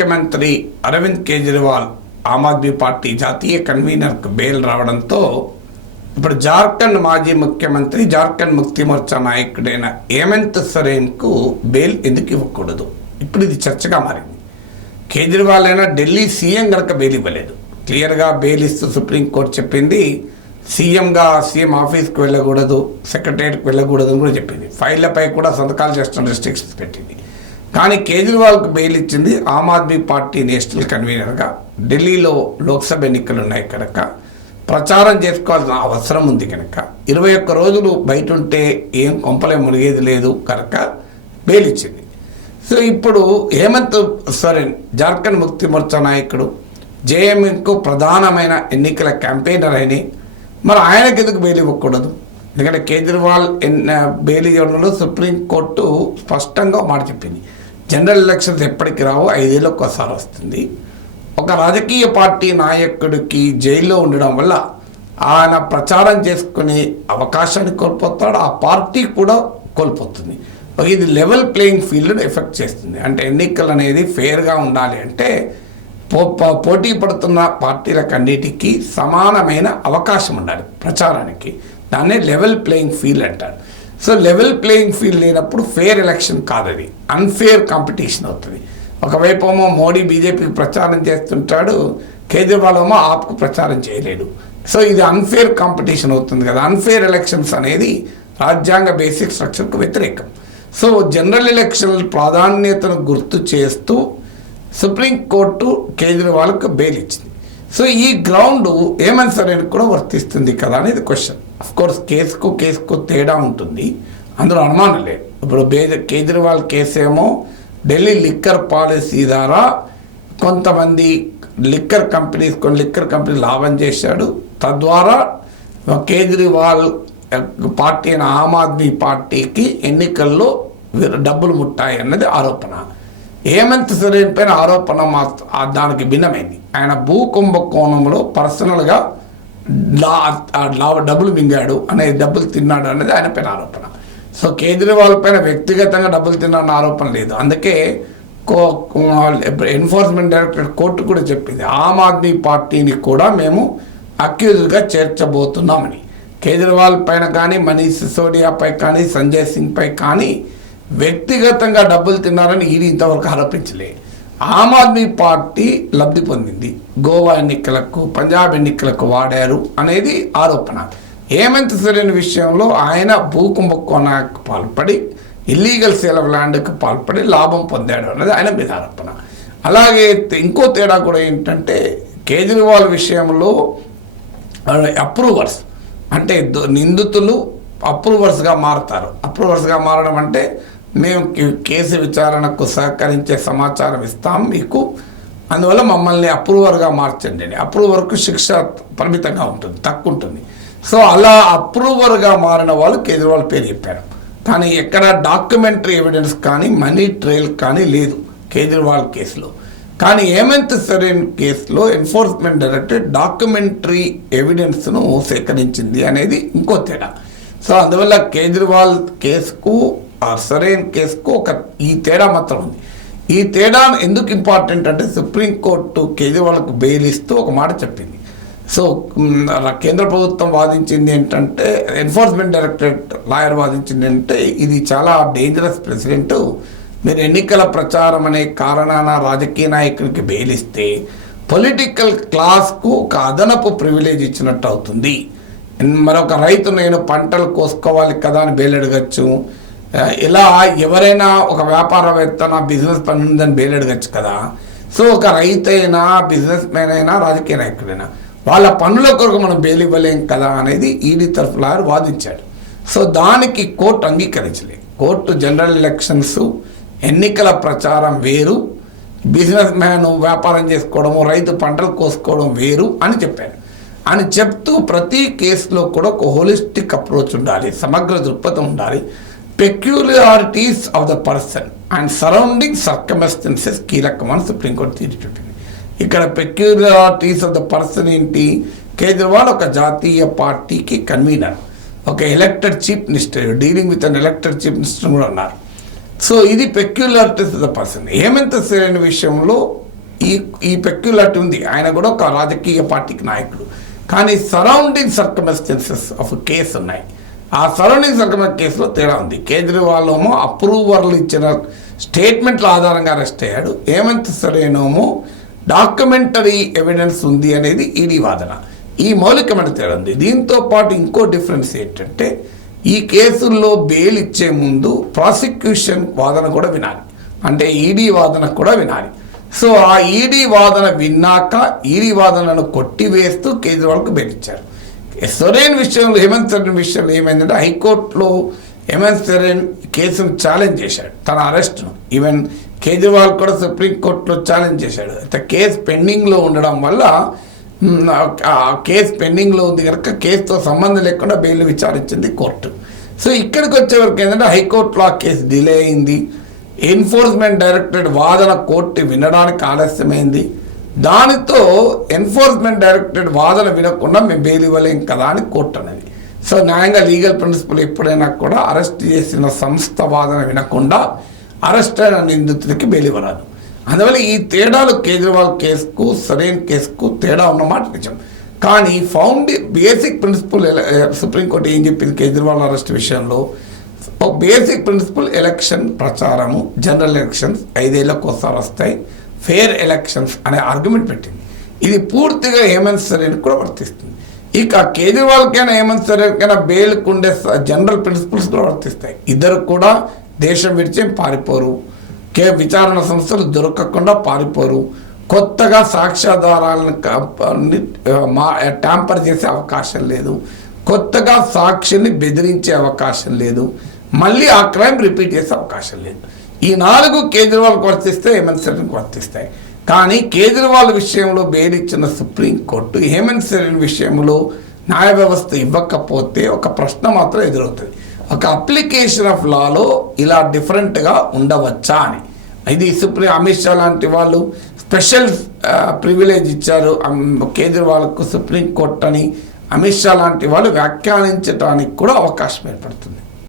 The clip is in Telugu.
ముఖ్యమంత్రి అరవింద్ కేజ్రీవాల్ ఆమ్ ఆద్మీ పార్టీ జాతీయ కన్వీనర్కు బెయిల్ రావడంతో ఇప్పుడు జార్ఖండ్ మాజీ ముఖ్యమంత్రి జార్ఖండ్ ముక్తి మోర్చా నాయకుడైన హేమంత్ సొరేన్కు బెయిల్ ఎందుకు ఇవ్వకూడదు? ఇప్పుడు ఇది చర్చగా మారింది. కేజ్రీవాల్ అయినా ఢిల్లీ సీఎం కనుక బెయిల్ ఇవ్వలేదు. క్లియర్గా బెయిల్ ఇస్తూ సుప్రీంకోర్టు చెప్పింది సీఎంగా సీఎం ఆఫీస్కి వెళ్ళకూడదు సెక్రటరియట్కి వెళ్ళకూడదు అని కూడా చెప్పింది. ఫైళ్ళపై కూడా సంతకాలు చేస్తున్న రెస్ట్రిక్షన్స్ పెట్టింది. కానీ కేజ్రీవాల్కు బెయిల్ ఇచ్చింది ఆమ్ ఆద్మీ పార్టీ నేషనల్ కన్వీనర్గా. ఢిల్లీలో లోక్సభ ఎన్నికలు ఉన్నాయి కనుక. ప్రచారం చేసుకోవాల్సిన అవసరం ఉంది కనుక. ఇరవై ఒక్క రోజులు బయట ఉంటే ఏం కొంపలే మునిగేది లేదు కనుక బెయిల్ ఇచ్చింది. సో ఇప్పుడు హేమంత్ సోరెన్ జార్ఖండ్ ముక్తి మోర్చా నాయకుడు జేఎంఎంకు ప్రధానమైన ఎన్నికల క్యాంపెయినర్ అయిన. మరి ఆయనకి ఎందుకు బెయిల్ ఇవ్వకూడదు? ఎందుకంటే కేజ్రీవాల్ ఎన్ బెయిల్ ఇవ్వడంలో సుప్రీంకోర్టు స్పష్టంగా మాట చెప్పింది. జనరల్ ఎలక్షన్స్ ఎప్పటికి రావు ఐదేళ్ళకి ఒకసారి వస్తుంది. ఒక రాజకీయ పార్టీ నాయకుడికి జైల్లో ఉండడం వల్ల ఆయన ప్రచారం చేసుకునే అవకాశాన్ని కోల్పోతాడు ఆ పార్టీ కూడా కోల్పోతుంది. ఇది లెవెల్ ప్లేయింగ్ ఫీల్డ్ని ఎఫెక్ట్ చేస్తుంది. అంటే ఎన్నికలు అనేది ఫేర్గా ఉండాలి అంటే పో పోటీ పడుతున్న పార్టీలకు అన్నిటికీ సమానమైన అవకాశం ఉండాలి ప్రచారానికి. దాన్నే లెవెల్ ప్లేయింగ్ ఫీల్డ్ అంటారు. సో లెవెల్ ప్లేయింగ్ ఫీల్డ్ లేనప్పుడు ఫేర్ ఎలక్షన్ కాదది. అన్ఫేర్ కాంపిటీషన్ అవుతుంది. ఒకవైపు ఏమో మోడీ బీజేపీకి ప్రచారం చేస్తుంటాడు కేజ్రీవాల్ ఏమో ఆప్కు ప్రచారం చేయలేడు. సో ఇది అన్ఫేర్ కాంపిటీషన్ అవుతుంది కదా. అన్ఫేర్ ఎలక్షన్స్ అనేది రాజ్యాంగ బేసిక్ స్ట్రక్చర్కు వ్యతిరేకం. సో జనరల్ ఎలక్షన్ ప్రాధాన్యతను గుర్తు చేస్తూ సుప్రీంకోర్టు కేజ్రీవాల్కు బెయిల్ ఇచ్చింది. సో ఈ గ్రౌండ్ ఏమని సరే కూడా వర్తిస్తుంది కదా అనేది క్వశ్చన్ కోర్స్ కేసుకు కేసుకు తేడా ఉంటుంది. అందులో అనుమానం లేదు. ఇప్పుడు బే కేజ్రీవాల్ కేసు ఏమో ఢిల్లీ లిక్కర్ పాలసీ ద్వారా కొంతమంది లిక్కర్ కంపెనీస్ కొన్ని లిక్కర్ కంపెనీ లాభం చేశాడు. తద్వారా కేజ్రీవాల్ పార్టీ అయిన ఆమ్ ఆద్మీ పార్టీకి ఎన్నికల్లో డబ్బులు ముట్టాయి అన్నది ఆరోపణ. హేమంత్ సోరెన్ పైన ఆరోపణ మా దానికి భిన్నమైంది. ఆయన భూ కుంభకోణంలో పర్సనల్గా లా డబ్బులు మింగాడు అనేది డబ్బులు తిన్నాడు అనేది ఆయన పైన ఆరోపణ. సో కేజ్రీవాల్ పైన వ్యక్తిగతంగా డబ్బులు తిన్నాడన్న ఆరోపణ లేదు. అందుకే కో ఎన్ఫోర్స్మెంట్ డైరెక్టరేట్ కోర్టు కూడా చెప్పింది. ఆమ్ ఆద్మీ పార్టీని కూడా మేము అక్యూజ్గా చేర్చబోతున్నామని. కేజ్రీవాల్ పైన కానీ మనీష్ సిసోడియాపై కానీ సంజయ్ సింగ్ పై కానీ వ్యక్తిగతంగా డబ్బులు తిన్నారని ఈడీ ఇంతవరకు ఆరోపించలేదు ఆమ్ ఆద్మీ పార్టీ లబ్ధి పొందింది. గోవా ఎన్నికలకు పంజాబ్ ఎన్నికలకు వాడారు అనేది ఆరోపణ. హేమంత్ సోరెన్ విషయంలో ఆయన భూ పాల్పడి ఇల్లీగల్ సేల్ ఆఫ్ ల్యాండ్కి పాల్పడి లాభం పొందాడు అన్నది ఆయన మీద ఆరోపణ అలాగే ఇంకో తేడా కూడా ఏంటంటే కేజ్రీవాల్ విషయంలో అప్రూవర్స్ అంటే నిందితులు అప్రూవర్స్గా మారుతారు. అప్రూవర్స్గా మారడం అంటే మేము కేసు విచారణకు సహకరించే సమాచారం ఇస్తాం మీకు. అందువల్ల మమ్మల్ని అప్రూవర్గా మార్చండి అని. అప్రూవర్కు శిక్ష పరిమితంగా ఉంటుంది తక్కువ ఉంటుంది సో అలా అప్రూవర్గా మారిన వాళ్ళు కేజ్రీవాల్ పేరు చెప్పారు. కానీ ఎక్కడ డాక్యుమెంటరీ ఎవిడెన్స్ కానీ మనీ ట్రయల్ కానీ లేదు కేజ్రీవాల్ కేసులో. కానీ హేమంత్ సరేన్ కేసులో ఎన్ఫోర్స్మెంట్ డైరెక్టరేట్ డాక్యుమెంటరీ ఎవిడెన్స్ను సేకరించింది అనేది ఇంకో తేడా. సో అందువల్ల కేజ్రీవాల్ కేసుకు ఆ సరైన కేసుకు ఒక ఈ తేడా మాత్రం ఉంది. ఈ తేడా ఎందుకు ఇంపార్టెంట్ అంటే సుప్రీంకోర్టు కేజ్రీవాల్కు బెయిల్ ఇస్తూ ఒక మాట చెప్పింది. సో కేంద్ర ప్రభుత్వం వాదించింది ఏంటంటే ఎన్ఫోర్స్మెంట్ డైరెక్టరేట్ లాయర్ వాదించింది అంటే ఇది చాలా డేంజరస్ ప్రెసిడెంట్. మీరు ఎన్నికల ప్రచారం అనే కారణాన రాజకీయ నాయకునికి బెయిల్ ఇస్తే పొలిటికల్ క్లాస్కు ఒక అదనపు ప్రివిలేజ్ ఇచ్చినట్టు అవుతుంది. మరొక రైతు నేను పంటలు కోసుకోవాలి కదా అని బెయిల్ అడగచ్చు. ఇలా ఎవరైనా ఒక వ్యాపారవేత్త నా బిజినెస్ పని ఉందని బెయిల్ కదా. సో ఒక రైతైనా బిజినెస్ మ్యాన్ అయినా రాజకీయ నాయకుడైనా వాళ్ళ పనుల కొరకు మనం బెయిల్ ఇవ్వలేం కదా అనేది ఈడీ తరఫున వాదించాడు. సో దానికి కోర్టు అంగీకరించలేదు కోర్టు జనరల్ ఎలక్షన్స్ ఎన్నికల ప్రచారం వేరు బిజినెస్ మ్యాన్ వ్యాపారం చేసుకోవడము రైతు పంటలు కోసుకోవడం వేరు అని చెప్పారు అని చెప్తూ ప్రతి కేసులో కూడా ఒక హోలిస్టిక్ అప్రోచ్ ఉండాలి సమగ్ర దృక్పథం ఉండాలి. Peculiarities of the person and surrounding circumstances కీలకమని సుప్రీంకోర్టు తీర్చి చెప్పింది ఇక్కడ పెక్యులారిటీస్ ఆఫ్ ద పర్సన్ ఏంటి? కేజ్రీవాల్ ఒక జాతీయ పార్టీకి కన్వీనర్ ఒక elected chief minister dealing with an elected chief minister కూడా ఉన్నారు సో ఇది peculiarities of the person Hemant సరైన విషయంలో ఈ ఈ పెక్యులారిటీ ఉంది. ఆయన కూడా ఒక రాజకీయ పార్టీకి నాయకుడు. కానీ సరౌండింగ్ సర్కమస్టెన్సెస్ ఆఫ్ కేసు ఉన్నాయి. ఆ సరౌండింగ్ సంక్రమణ కేసులో తేడా ఉంది. కేజ్రీవాల్ ఏమో అప్రూవర్లు ఇచ్చిన స్టేట్మెంట్ల ఆధారంగా అరెస్ట్ అయ్యాడు. హేమంత్ సరేనేమో డాక్యుమెంటరీ ఎవిడెన్స్ ఉంది అనేది ఈడీ వాదన ఈ మౌలికమైన తేడా ఉంది. దీంతో పాటు ఇంకో డిఫరెన్స్ ఏంటంటే ఈ కేసుల్లో బెయిల్ ఇచ్చే ముందు ప్రాసిక్యూషన్ వాదన కూడా వినాలి. అంటే ఈడీ వాదన కూడా వినాలి. సో ఆ ఈడీ వాదన విన్నాక ఈడీ వాదనను కొట్టివేస్తూ కేజ్రీవాల్కు బెయిల్ సొరేన్ విషయంలో హేమంత్ సొరేన్ విషయంలో ఏమైందంటే హైకోర్టులో హేమంత్ సొరేన్ కేసును ఛాలెంజ్ చేశాడు. తన అరెస్ట్ను ఈవెన్ కేజ్రీవాల్ కూడా సుప్రీంకోర్టులో ఛాలెంజ్ చేశాడు. అయితే కేసు పెండింగ్లో ఉండడం వల్ల ఆ కేసు పెండింగ్లో ఉంది కనుక కేసుతో సంబంధం లేకుండా బెయిల్ విచారించింది కోర్టు. సో ఇక్కడికి వచ్చేవరకు ఏంటంటే హైకోర్టులో ఆ కేసు డిలే అయింది. ఎన్ఫోర్స్మెంట్ డైరెక్టరేట్ వాదన కోర్టు వినడానికి ఆలస్యమైంది. దానితో ఎన్ఫోర్స్మెంట్ డైరెక్టరేట్ వాదన వినకుండా మేము బెయిల్ ఇవ్వలేం కదా అని కోర్టు అనేది సో న్యాయంగా లీగల్ ప్రిన్సిపల్ ఎప్పుడైనా కూడా అరెస్ట్ చేసిన సంస్థ వాదన వినకుండా అరెస్ట్ అయిన నిందితుడికి బెయిల్ ఇవ్వరాదు. అందువల్ల ఈ తేడాలు కేజ్రీవాల్ కేసుకు సరైన కేసుకు తేడా ఉన్నమాట నిజం. కానీ ఫౌండ్ బేసిక్ ప్రిన్సిపల్ సుప్రీంకోర్టు ఏం చెప్పింది కేజ్రీవాల్ అరెస్ట్ విషయంలో? ఒక బేసిక్ ప్రిన్సిపల్ ఎలక్షన్ ప్రచారము జనరల్ ఎలక్షన్స్ ఐదేళ్ళకు ఒకసారి వస్తాయి. ఫేర్ ఎలక్షన్స్ అనే ఆర్గ్యుమెంట్ పెట్టింది. ఇది పూర్తిగా హేమంత్ సరేన్ కూడా వర్తిస్తుంది. ఇక కేజ్రీవాల్కైనా హేమంత్ సరేన్కైనా బెయిల్కి ఉండే స- జనరల్ ప్రిన్సిపల్స్ కూడా వర్తిస్తాయి. ఇద్దరు కూడా దేశం విడిచి పారిపోరు. కే విచారణ సంస్థలు దొరకకుండా పారిపోరు. కొత్తగా సాక్ష్యాధారాలను మా ట్యాంపర్ చేసే అవకాశం లేదు. కొత్తగా సాక్షిని బెదిరించే అవకాశం లేదు. మళ్ళీ ఆ క్రైమ్ రిపీట్ చేసే అవకాశం లేదు. ఈ నాలుగు కేజ్రీవాల్కి వర్తిస్తే హేమంత్ సరెన్కి వర్తిస్తాయి. కానీ కేజ్రీవాల్ విషయంలో బెయిల్ ఇచ్చిన సుప్రీంకోర్టు హేమంత్ సరెన్ విషయంలో న్యాయ వ్యవస్థ ఇవ్వకపోతే ఒక ప్రశ్న మాత్రం ఎదురవుతుంది. ఒక అప్లికేషన్ ఆఫ్ లాలో ఇలా డిఫరెంట్గా ఉండవచ్చా అని. ఇది సుప్రీం అమిత్ షా లాంటి వాళ్ళు స్పెషల్ ప్రివిలేజ్ ఇచ్చారు. కేజ్రీవాల్కు సుప్రీంకోర్టు అని అమిత్ షా లాంటి వాళ్ళు వ్యాఖ్యానించడానికి కూడా అవకాశం ఏర్పడుతుంది.